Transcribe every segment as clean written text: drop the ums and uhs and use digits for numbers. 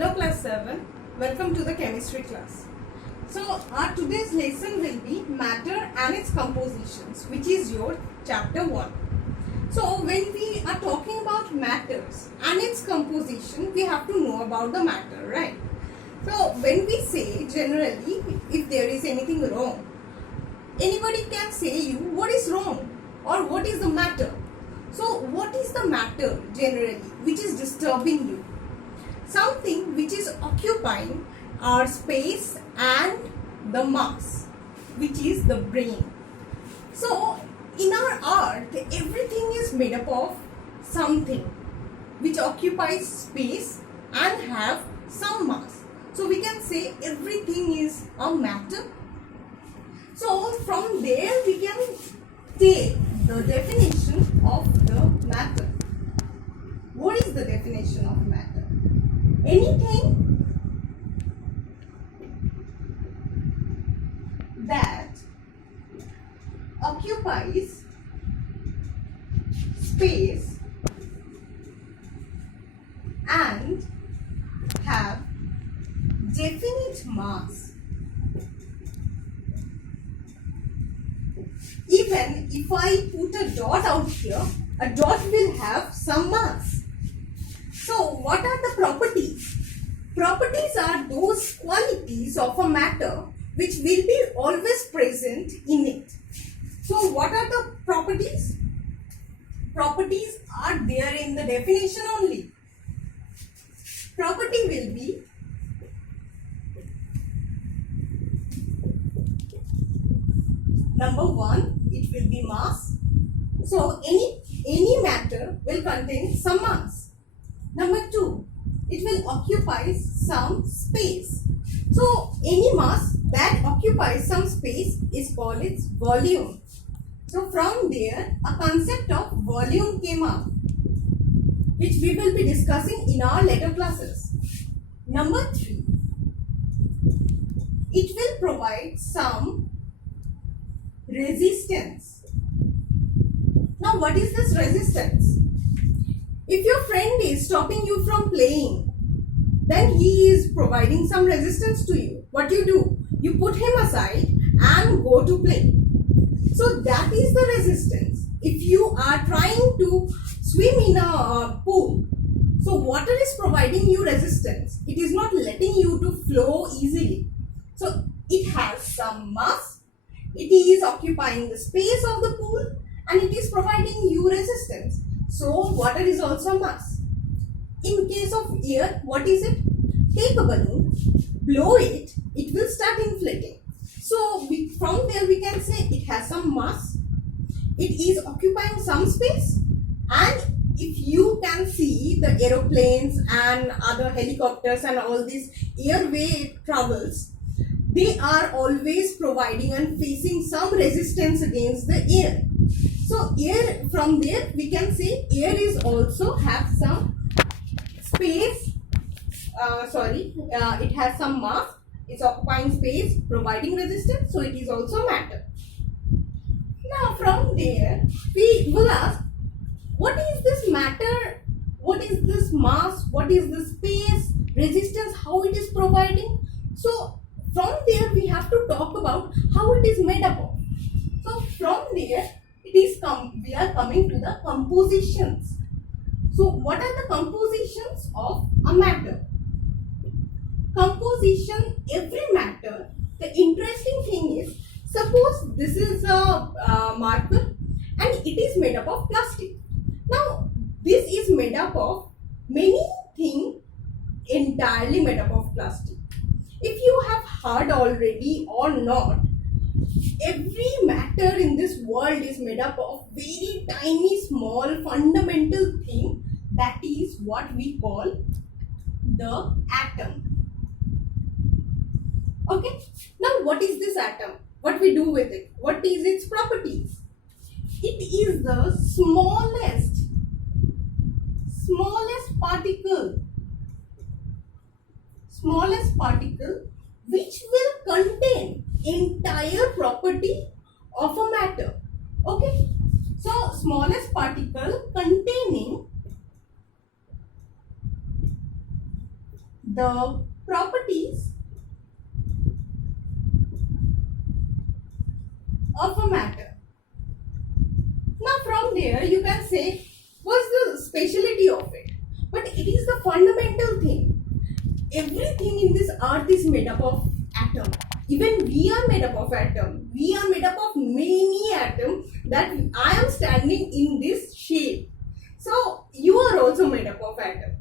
Hello class 7, welcome to the chemistry class. So our today's lesson will be matter and its compositions, which is your chapter 1. So when we are talking about matters and its composition, we have to know about the matter, right? So when we say generally, if there is anything wrong, anybody can say you what is wrong or what is the matter. So what is the matter generally which is disturbing you? Something which is occupying our space and the mass, which is the brain. So in our art, everything is made up of something which occupies space and have some mass. So we can say everything is a matter. So from there we can take the definition of the matter. What is the definition of matter? Anything that occupies space and have definite mass. Even if I put a dot out here, a dot will have some mass. So what are the properties? Properties are those qualities of a matter which will be always present in it. So what are the properties? Properties are there in the definition only. Property will be number 1, it will be mass. So any matter will contain some mass. Number 2, it will occupy some space. So any mass that occupies some space is called its volume. So from there a concept of volume came up, which we will be discussing in our later classes. Number 3, it will provide some resistance. Now what is this resistance? If your friend is stopping you from playing, then he is providing some resistance to you. What do? You put him aside and go to play. So that is the resistance. If you are trying to swim in a pool, so water is providing you resistance. It is not letting you to flow easily. So it has some mass. It is occupying the space of the pool and it is providing you resistance. So water is also mass. In case of air, what is it? Take a balloon, blow it, it will start inflating. So from there we can say it has some mass. It is occupying some space, and if you can see the aeroplanes and other helicopters and all these airway travels, they are always providing and facing some resistance against the air. So air, from there we can say air is also have some space, it has some mass, it's occupying space, providing resistance, so it is also matter. Now from there we will ask, what is this matter, what is this mass, what is this space, resistance, how it is providing? So from there we have to talk about how it is made up of. So from there we are coming to the compositions. So what are the compositions of a matter? Composition, every matter, the interesting thing is, suppose this is a marker and it is made up of plastic. Now this is made up of many things entirely made up of plastic. If you have heard already or not, every matter in this world is made up of very tiny small fundamental thing, that is what we call the atom. Okay, now what is this atom? What we do with it? What is its properties? It is the smallest particle which will contain entire property of a matter. Okay, so smallest particle containing the properties of a matter. Now from there you can say what's the speciality of it, but it is the fundamental thing. Everything in this earth is made up of atom. Even we are made up of atom. We are made up of many atoms that I am standing in this shape. So you are also made up of atom.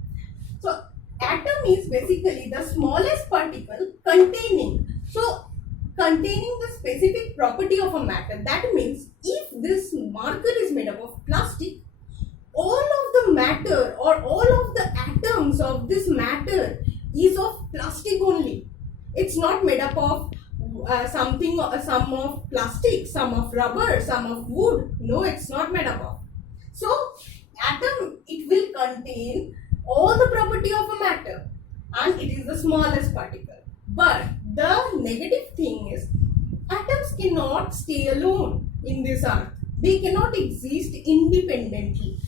So atom is basically the smallest particle containing the specific property of a matter. That means if this marker is made up of plastic, all of the matter or all of the atoms of this matter is of plastic only. It's not made up of some of plastic, some of rubber, some of wood. No, it's not made up of. So atom, it will contain all the property of a matter and it is the smallest particle. But the negative thing is atoms cannot stay alone in this earth. They cannot exist independently.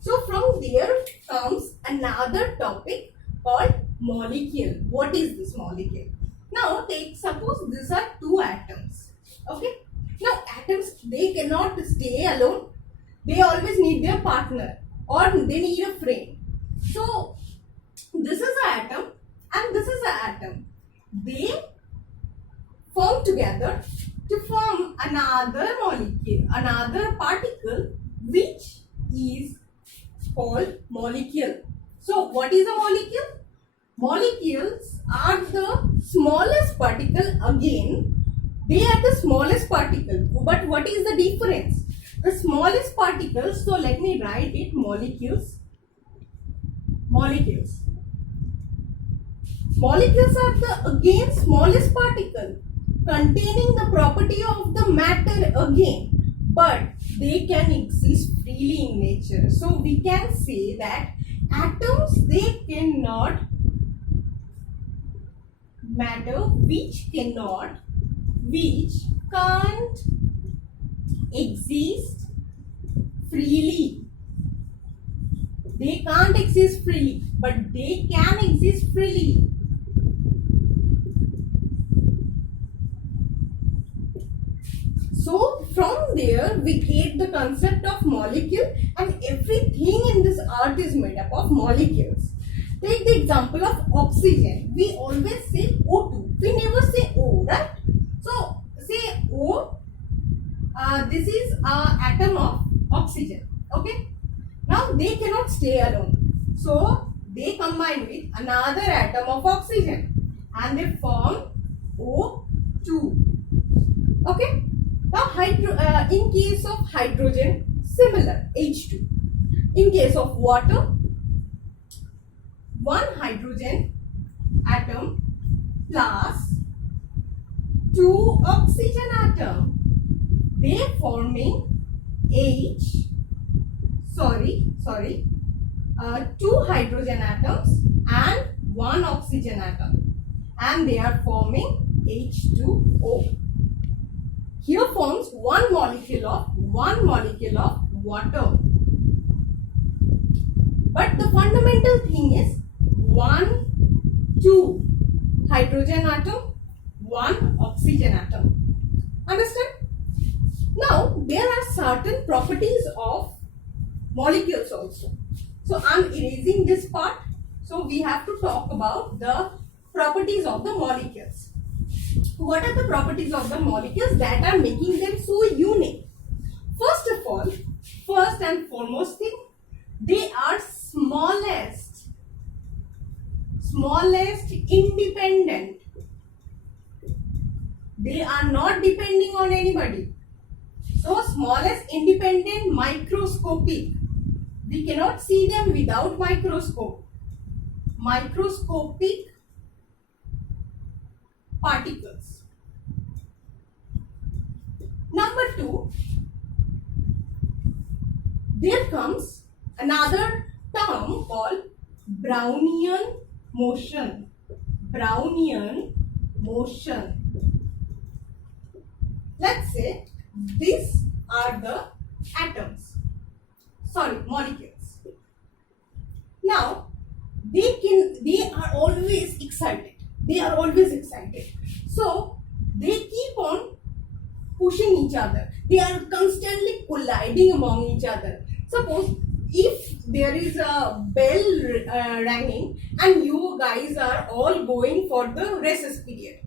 So from there comes another topic called molecule. What is this molecule? Now suppose these are two atoms. Okay. Now atoms, they cannot stay alone. They always need their partner or they need a friend. So this is an atom and this is an atom. They form together to form another molecule, another particle, which is called molecule. So what is a molecule? Molecules are the smallest particle again. They are the smallest particle. But what is the difference? The smallest particle, so let me write it, molecules. Molecules. Molecules are the again smallest particle containing the property of the matter again, but they can exist freely in nature. So we can say that atoms, they cannot matter which can't exist freely. They can't exist freely, but they can exist freely. So from there we get the concept of molecule, and everything in this earth is made up of molecules. Take the example of oxygen. We always say O2. We never say O, right? So say O. This is an atom of oxygen. Okay. Now they cannot stay alone. So they combine with another atom of oxygen and they form O2. Okay. Now in case of hydrogen, similar, H2. In case of water, one hydrogen atom plus two oxygen atom, they forming two hydrogen atoms and one oxygen atom, and they are forming H2O. Here forms one molecule of water. But the fundamental thing is 2 hydrogen atom, 1 oxygen atom. Understand? Now there are certain properties of molecules also. So I am erasing this part. So we have to talk about the properties of the molecules. What are the properties of the molecules that are making them so unique? First of all, first and foremost thing, they are smallest independent. They are not depending on anybody. So smallest independent, microscopic. We cannot see them without microscope. Microscopic particles. Number 2, there comes another term called Brownian motion. Brownian motion. Let's say these are the atoms. Sorry, molecules. Now, they are always excited. They are always excited. So they keep on pushing each other. They are constantly colliding among each other. Suppose if there is a bell ringing and you guys are all going for the recess period,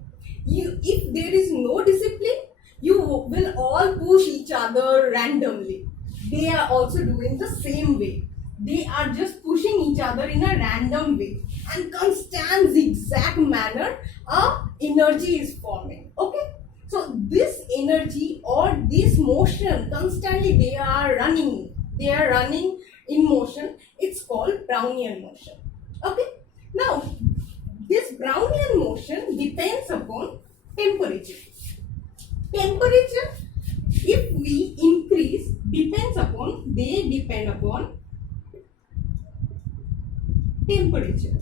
if there is no discipline, you will all push each other randomly. They are also doing the same way. They are just pushing each other in a random way, and constant zigzag manner energy is forming. Okay, so this energy or this motion, constantly they are running in motion. It's called Brownian motion. Okay, now this Brownian motion depends upon temperature. Temperature, if we increase, they depend upon temperature.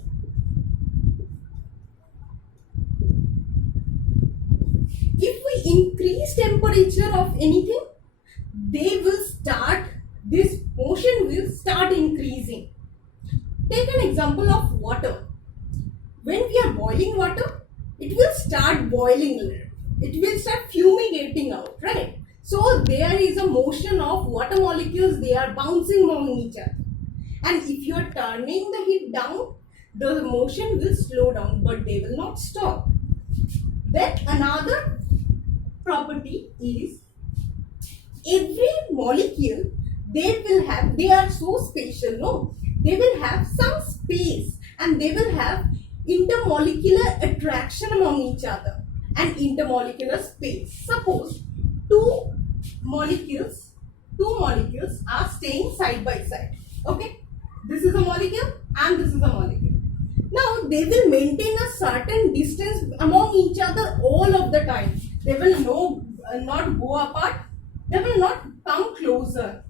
If we increase temperature of anything, this motion will start increasing. Take an example of water. When we are boiling water, it will start boiling. It will start fumigating out, right? So there is a motion of water molecules. They are bouncing among each other. And if you are turning the heat down, the motion will slow down, but they will not stop. Then another property is every molecule, they are so spatial, no? They will have some space and they will have intermolecular attraction among each other and intermolecular space. Suppose two molecules are staying side by side. Okay, this is a molecule and this is a molecule. Now they will maintain a certain distance among each other all of the time. They will not go apart. They will not come closer.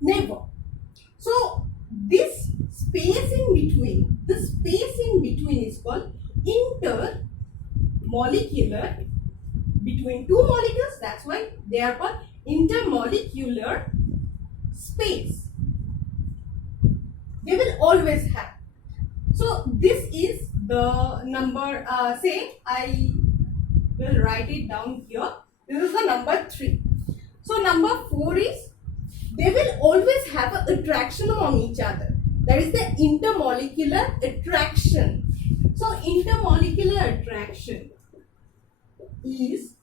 Never. So this space in between is called intermolecular. Between two molecules, that's why they are called intermolecular space. They will always have. So this is the number, say I will write it down here. This is the number 3. So number 4 is they will always have an attraction among each other. That is the intermolecular attraction. So intermolecular attraction is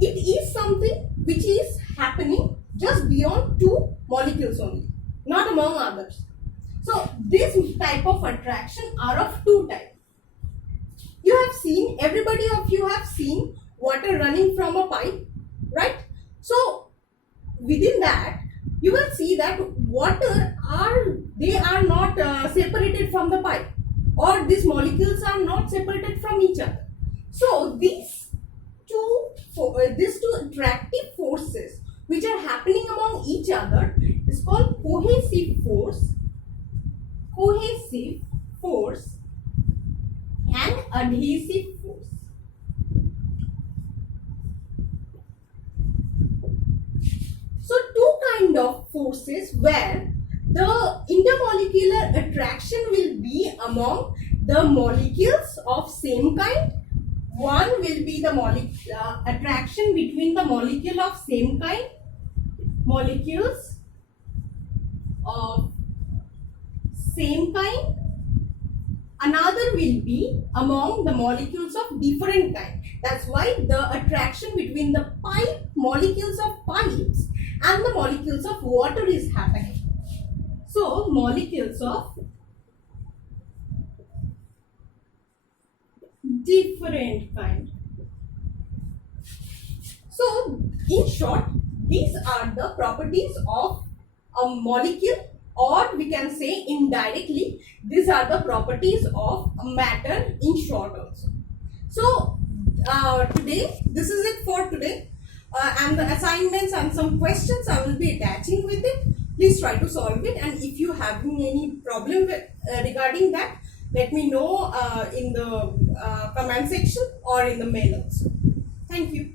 it is something which is happening just beyond two molecules only, not among others. So this type of attraction are of two types. You have seen, everybody of you have seen water running from a pipe, right? So within that, you will see that water they are not separated from the pipe, or these molecules are not separated from each other. So these two attractive forces which are happening among each other is called cohesive force and adhesive force. So two kind of forces where the intermolecular attraction will be among the molecules of same kind. One will be the attraction between the molecule of same kind, molecules of same kind. Another will be among the molecules of different kind. That's why the attraction between the molecules of pipes and the molecules of water is happening. So molecules of different kind. So in short, these are the properties of a molecule, or we can say indirectly, these are the properties of a matter in short also. So today, this is it for today, and the assignments and some questions I will be attaching with it. Please try to solve it, and if you have any problem with, regarding that, let me know in the comment section or in the mail also. Thank you.